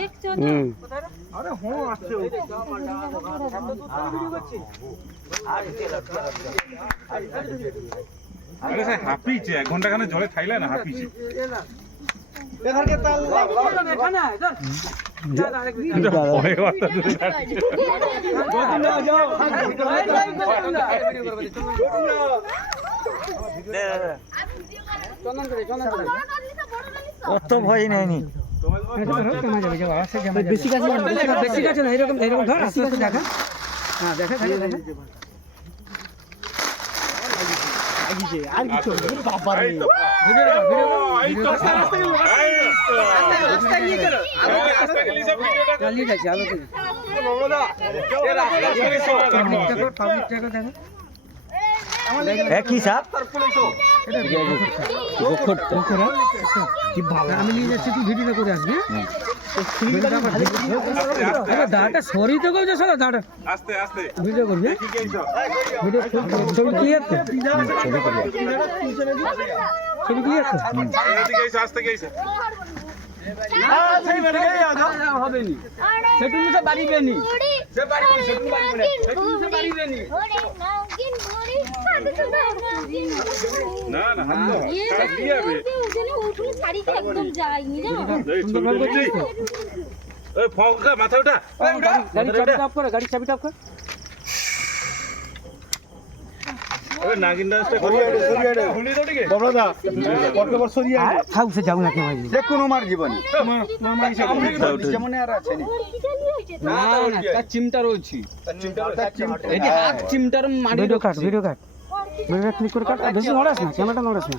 দেখছো না? আরে হ্যাঁ আছে আরে সে হাঁপিছে 1 ঘন্টা খানে জলে থাইলে না হাঁপিছে এধারকে তাল এখানে পরে কথা জুড়ে যাচ্ছে। অত ভয় নেয়নি বেশি কাছে বেশি কাছে না এরকম এরকম ধর আস্তে আস্তে দেখা হ্যাঁ দেখা দেখা দেখা আর কিছু বাবা রে ভিডিও ভিডিও এই তো রাস্তা নিয়ে চলো রাস্তা গলি সব ভিডিওটা চালিয়ে যাচ্ছে আলো থেকে বাবাদা এ রাস্তা গলি সব দেখো পাবলিকটাকে দেখো একই সাপ কি ভালো আমি নিয়ে যাচ্ছি তুই ভিডিওটা করে আসবি দাঁড়াটা সরিতে করছে সারা দাঁড়া আস্তে আস্তে ভিডিও করবি কি কইছো ভিডিও ছবি ক্লিয়ার তো ছবি ক্লিয়ার তো এদিকে এসে আস্তে গেছে সেই মেরে গিয়ে যাও হবে নি সেটুন তো বাড়িবে নি সে বাড়ি সেটুন বাড়ি বাড়িবে নি না না হাত দাও ছাড় দিয়ে হবে এই ছবিটা নিলি ওই ফগকা মাথা ওঠা গাড়ি চাবি অফ কর গাড়ি চাবি অফ কর ওই নাগিন ডান্সটা করি হুলি দাও ঠিক বাবাদা কত বছর সরিয়ে আয় খাও সে যাও না কে ভাই যে কোন মার জীবনী তোমার যেমন আর আছে না না তার চিমটা রয়েছে চিমটা এই যে হাত চিমটার মারি ভিডিও কাট ভিডিও ক্লিক করে কাট বেশি নড়াস না ক্যামেরাটা নড়াস না